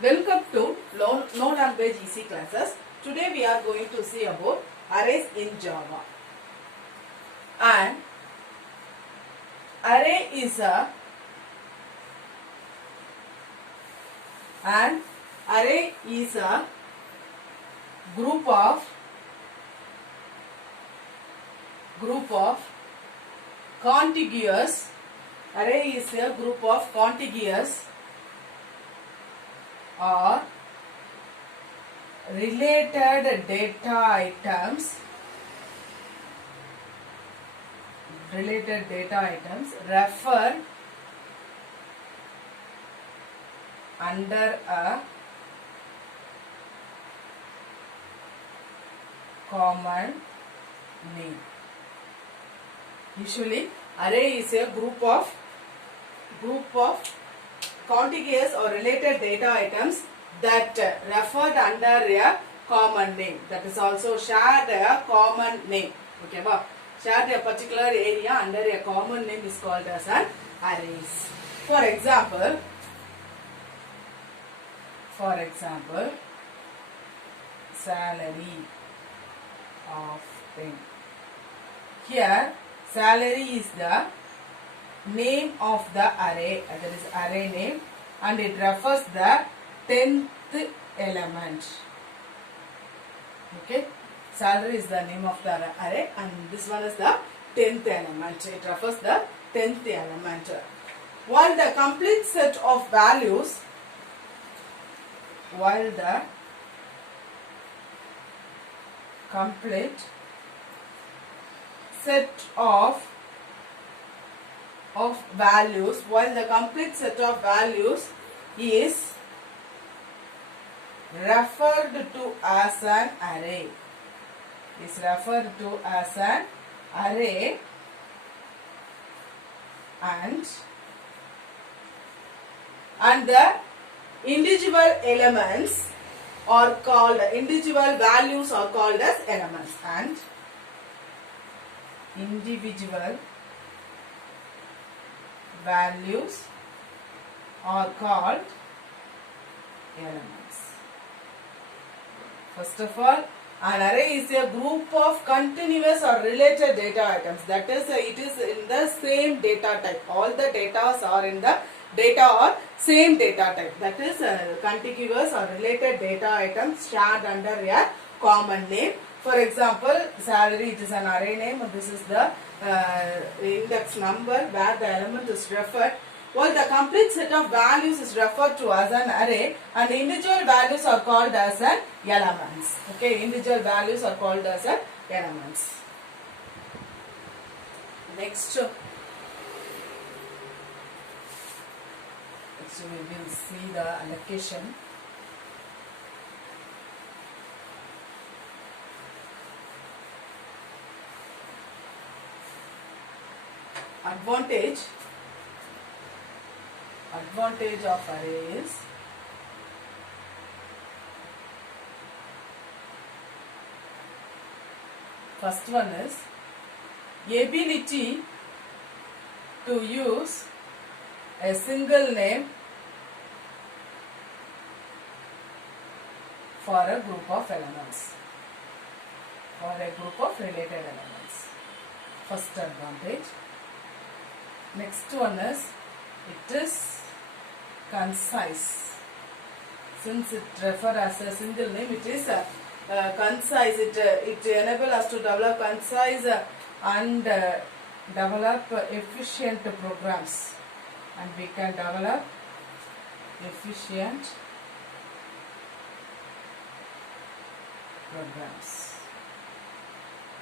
Welcome to No Language Easy classes. Today we are going to see about arrays in Java. An array is a group of contiguous or related data items referred under a common name. Usually array is a group of contiguous or related data items that referred under a common name, that is also shared a common name. Okay, shared a particular area under a common name is called as an arrays. For example, salary of 10. Here salary is the name of the array, that is array name, and it refers the 10th element. Okay, salary is the name of the array and this one is the 10th element. It refers the 10th element. While the complete set of values is referred to as an array, and the individual values are called as elements, and individual values are called elements. First of all, an array is a group of continuous or related data items. That is, it is in the same data type. All the data are in the same data type. That is, contiguous or related data items shared under a common name. For example, salary, it is an array name, and this is the index number where the element is referred. While the complete set of values is referred to as an array, and individual values are called as an elements. Okay, individual values are called as an elements. Next we will see the allocation. Advantage of arrays. First one is ability to use a single name for a group of elements, or a group of related elements. First advantage. Next one is it is concise. Since it refers as a single name, it is concise. It enables us to develop concise and develop efficient programs, and we can develop efficient programs.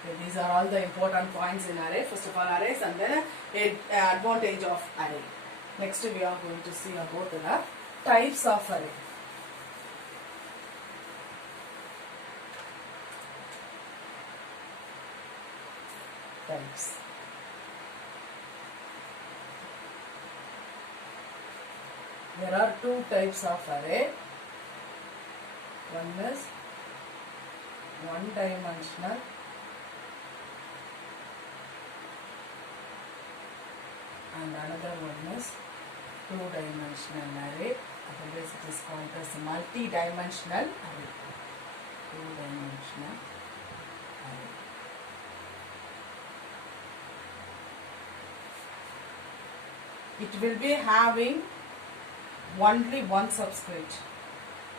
Okay, these are all the important points in array. First of all, arrays, and then advantage of array. Next we are going to see about the types of array. Types. There are two types of array. One is one-dimensional and another one is two-dimensional array. otherwise it is called as multi-dimensional array. Two-dimensional array. It will be having only one subscript.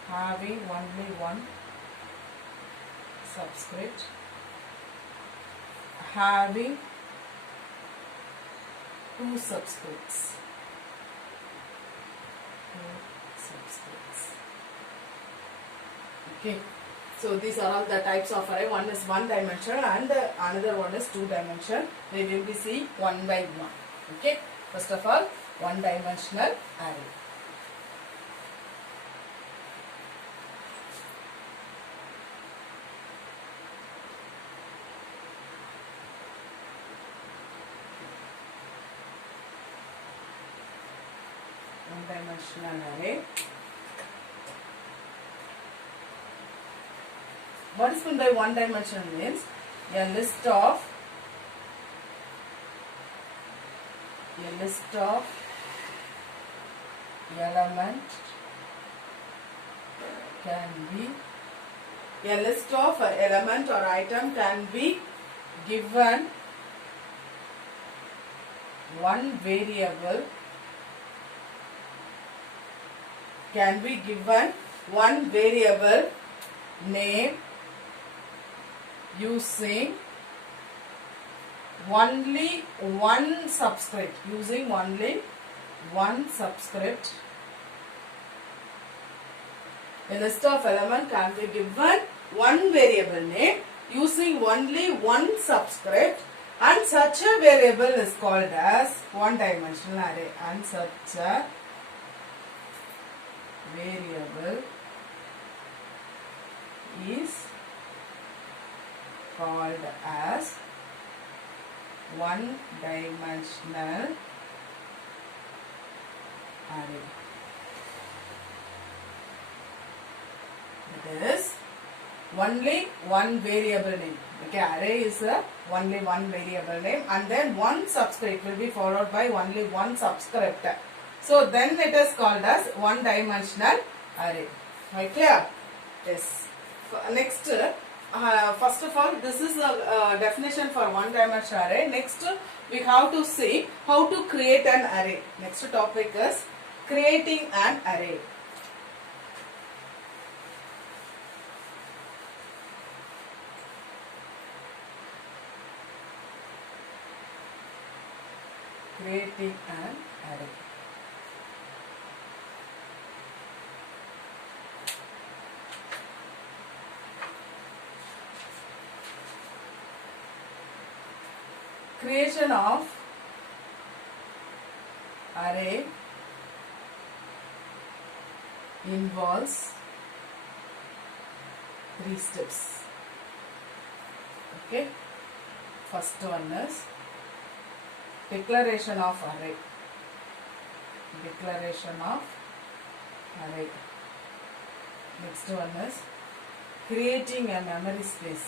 Having only one subscript. Having two subscripts. Okay, so these are all the types of array. One is one dimensional and another one is two dimensional. We will be see one by one. Okay, first of all, one dimensional array. One-dimensional array. What is meant by one-dimensional means a list of element can be a list of element or item can be given one variable name using only one subscript. A list of element can be given one variable name using only one subscript, and such a variable is called as one-dimensional array. And such a variable is called as one-dimensional array. That is only one variable name. Okay, array is only one variable name, and then one subscript will be followed by only one subscript. So then it is called as one-dimensional array. Right, clear? Yes. Next, first of all, this is a definition for one-dimensional array. Next, we have to see how to create an array. Next topic is creating an array. Creating an array. Creation of array involves 3 steps. Okay, first one is declaration of array. Next one is creating a memory space.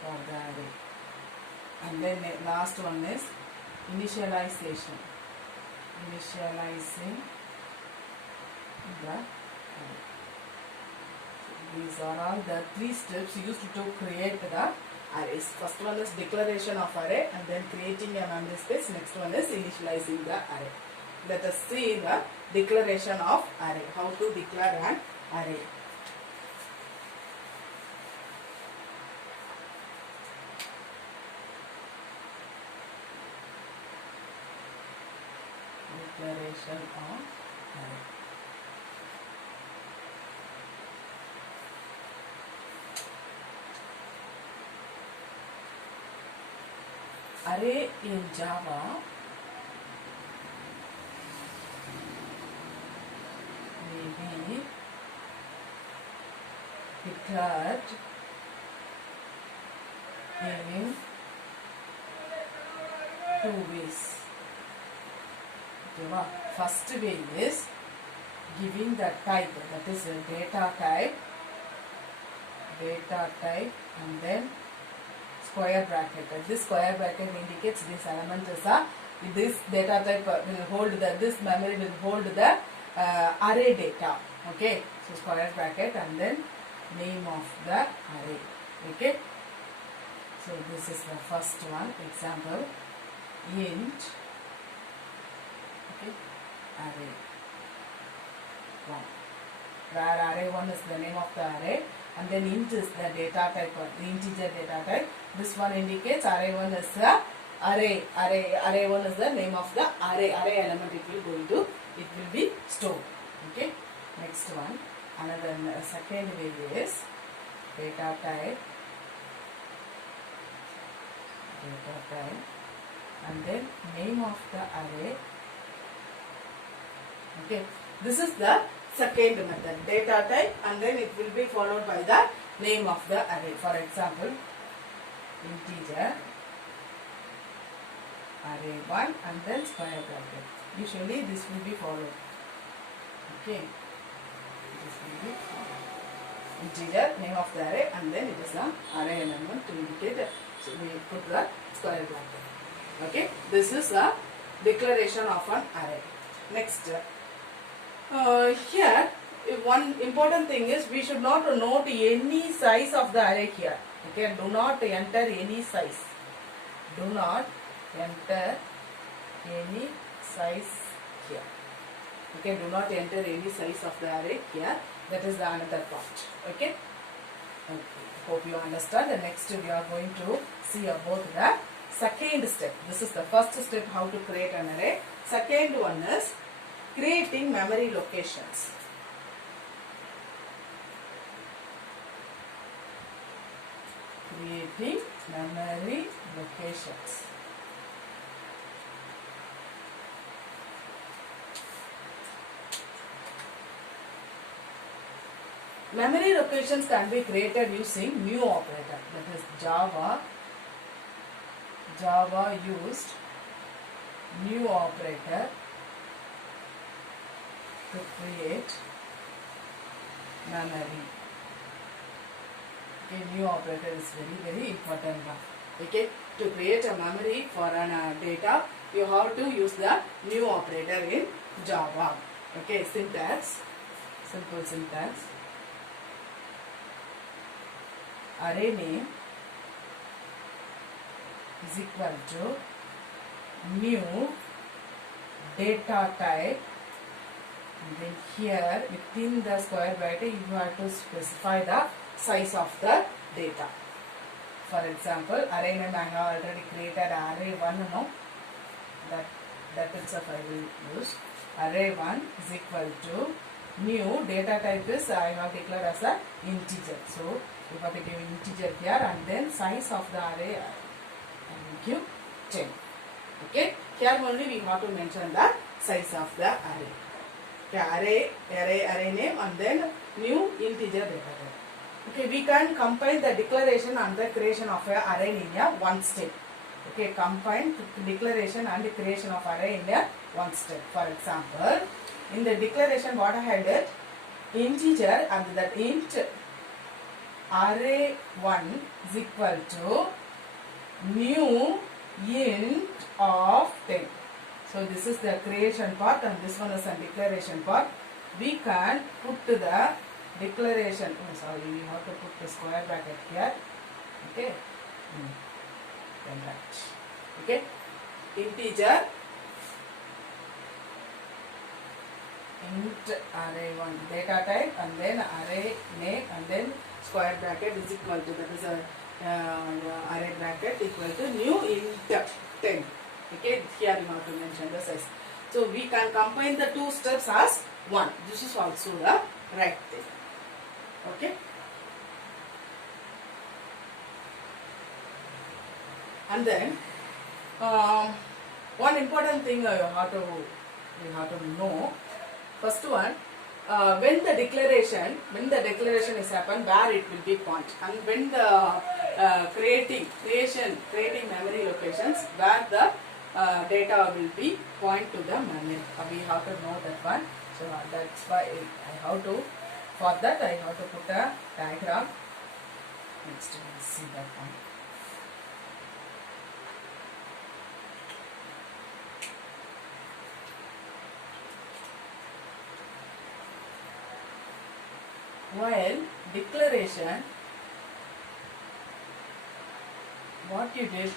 For the array. And then last one is initializing the array. These are all the 3 steps used to create the arrays. First one is declaration of array, and then creating a memory space. Next one is initializing the array. Let us see the declaration of array. How to declare an array. Declaration of array. Array in Java may be declared in 2 ways. First way is giving the type, that is a data type, and then square bracket. This square bracket indicates this element is a this data type will hold this memory will hold the array data. Okay, so square bracket and then name of the array. Okay, so this is the first one example, int, okay, array 1, where array 1 is the name of the array and then int is the data type or the integer data type. This one indicates array 1 is the array 1 is the name of the array element. It will be stored. Okay, next one, another second way is data type and then name of the array. Okay, this is the second method, data type and then it will be followed by the name of the array. For example, integer array 1 and then square bracket. Usually this will be followed. Okay, this will be integer name of the array and then it is the array element to indicate. So we put the square bracket. Okay, this is a declaration of an array. Next, here one important thing is we should not note any size of the array here. Okay, do not enter any size. Do not enter any size here. Okay, do not enter any size of the array here. That is the another part. Okay. Okay. Hope you understand. The next we are going to see about the second step. This is the first step, how to create an array. Second one is creating memory locations. Creating memory locations. Memory locations can be created using new operator. That is Java used new operator to create memory. Okay, new operator is very important now. Okay, to create a memory for an data, you have to use the new operator in Java. Okay, syntax, simple syntax. Array name is equal to new data type, and then here within the square bracket you have to specify the size of the data. For example, array name I have already created array 1 now. That itself I will use. Array 1 is equal to new data type is I have declared as a integer. So you have to give integer here and then size of the array I will give 10. Okay, here only we have to mention the size of the array. Okay, array name and then new integer data type. Okay, we can combine the declaration and the creation of an array in a one step. Okay, combine declaration and the creation of array in a one step. For example, in the declaration what I had did, integer and that int array 1 is equal to new int of 10. So this is the creation part and this one is the declaration part. We can put the declaration, we have to put the square bracket here. Okay, then right. Okay, integer int array 1 data type and then array name and then square bracket is equal to, that is a array bracket equal to new int 10. Okay, here you have to mention the size. So we can combine the two steps as one. This is also the right thing. Okay. And then one important thing you have to know. First one, when the declaration is happened, where it will be point, and when the creating memory locations, where the data will be point to the memory. We have to know that one. So that's why I have to. For that I have to put a diagram. Next we will see that one. while declaration, what you did,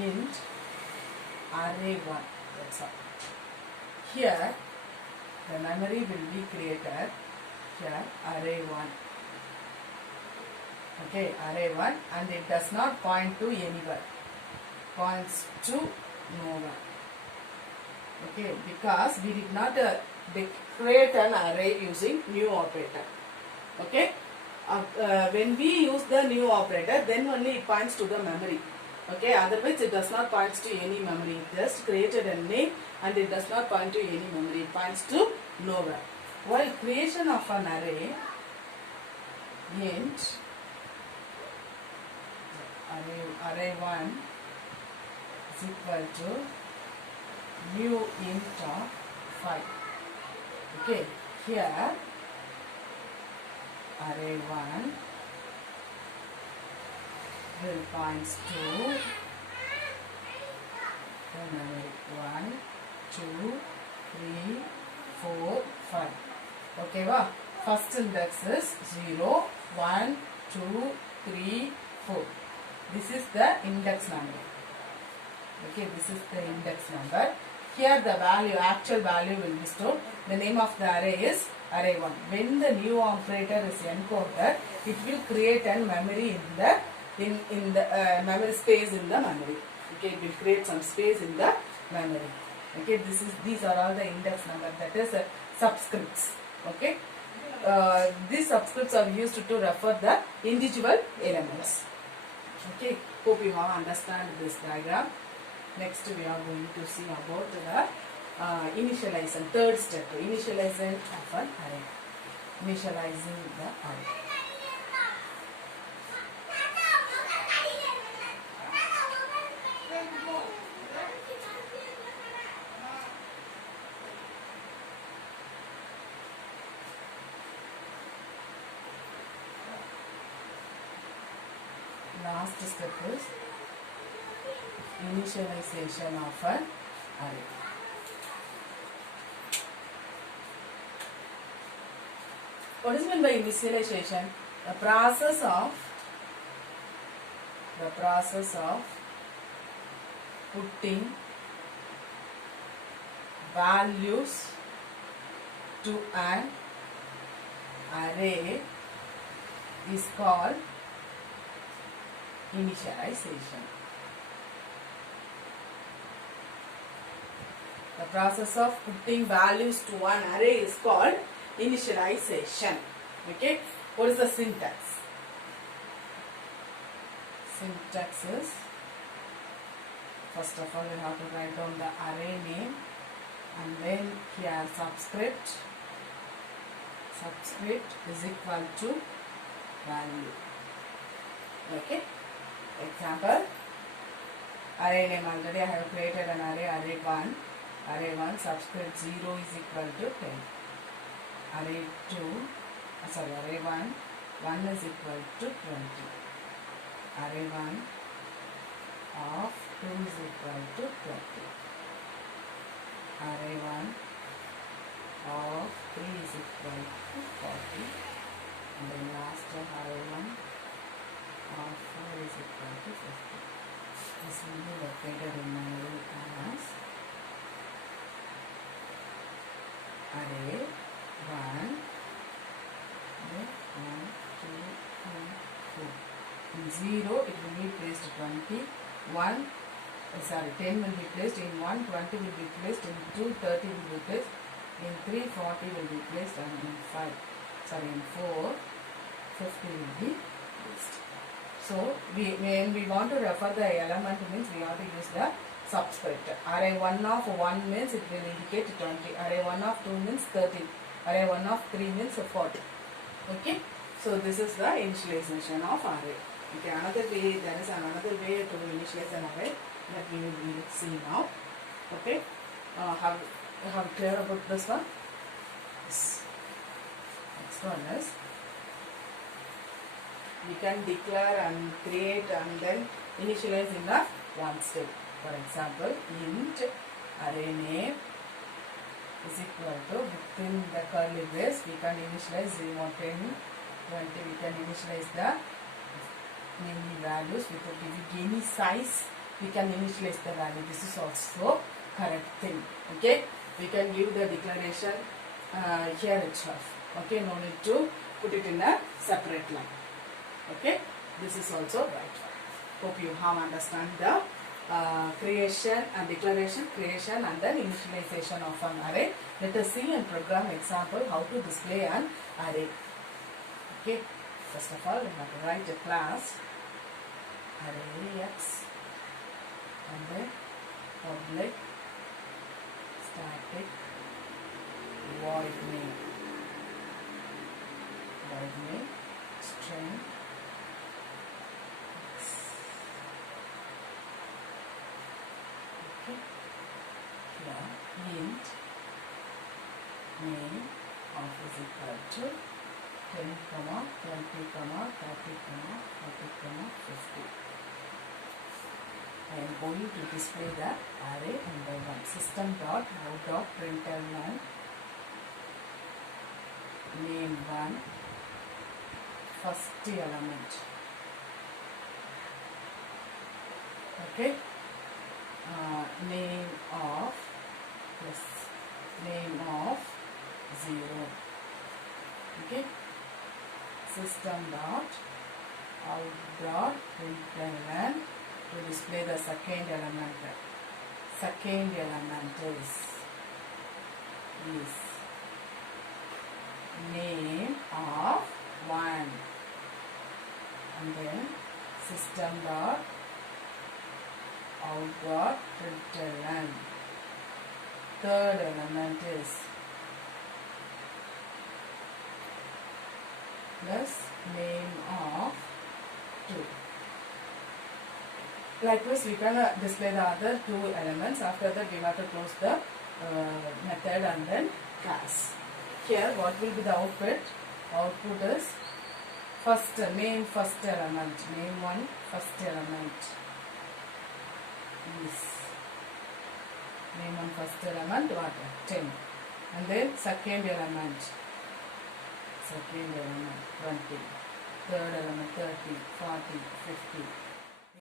int array1, that's all. Here the memory will be created, here array1, okay, array1, and it does not point to anywhere, points to nowhere, okay, because we did not create an array using new operator, okay. When we use the new operator, then only it points to the memory, okay, otherwise it does not point to any memory. It just created a name and it does not point to any memory, it points to nowhere. While creation of an array, int array1 is equal to new int of 5, okay, here array1 will points to the memory 1, 2, 3, 4, 5. Okay, wow. First index is 0, 1, 2, 3, 4. This is the index number. Okay, this is the index number. Here the value, actual value will be stored. The name of the array is array1. When the new operator is encoded, it will create a memory in the memory space in the memory. Okay, it will create some space in the memory. Okay, these are all the index number, that is subscripts. Okay, these subscripts are used to refer the individual elements. Okay, hope you have understand this diagram. Next we are going to see about the initialization, third step, initialization of an array. Initializing the array. Last step is initialization of an array. What is meant by initialization? The process of putting values to an array is called initialization. The process of putting values to an array is called initialization. Okay, what is the syntax? Syntax is, first of all you have to write down the array name, and then here subscript is equal to value. Okay, example, array name, already I have created an array1 subscript 0 is equal to 10, array1 1 is equal to 20, array1 of 2 is equal to 20, array1 of 3 is equal to 40, and then last array1 of 4 is equal to 50. This will be located in memory as array 1, 2, 3, 4. In 0 it will be placed 20, 10 will be placed in 1, 20 will be placed in 2, 30 will be placed in 3, 40 will be placed, and in 4, 50 will be placed. So when we want to refer the element means we have to use the subscript. Array1 of 1 means it will indicate 20. Array1 of 2 means 30. Array1 of 3 means 40. Okay. So this is the initialization of array. Okay. There is another way to initialize an array that we will be seeing now. Okay. Have clear about this one? Yes. Next one is, we can declare and create and then initialize in the one step. For example, int array name is equal to, within the curly brace we can initialize 0, 10, 20, we can initialize the many values without giving any size. We can initialize the value. This is also correct thing. Okay, we can give the declaration here itself. Okay, no need to put it in a separate line. Okay, this is also right. Hope you have understand the creation and declaration, creation and then initialization of an array. Let us see and program example how to display an array. Okay, first of all we have to write a class array x and then public static void main string x. Okay, here int name of is equal to 10, 20, 30, 40, 50. I am going to display the array number 1. System dot out dot println name 1 first element. Okay, name of yes, name of 0. Okay, system dot out dot println to display the second element. Second element is name of 1 and then system dot out dot println third element is plus name of 2. Likewise, we can display the other 2 elements. After that, we have to close the method and then class. Here, what will be the output? Output is first name first element, name 1 first element is name 1 first element what? 10, and then second element 20, third element 30, 40, 50.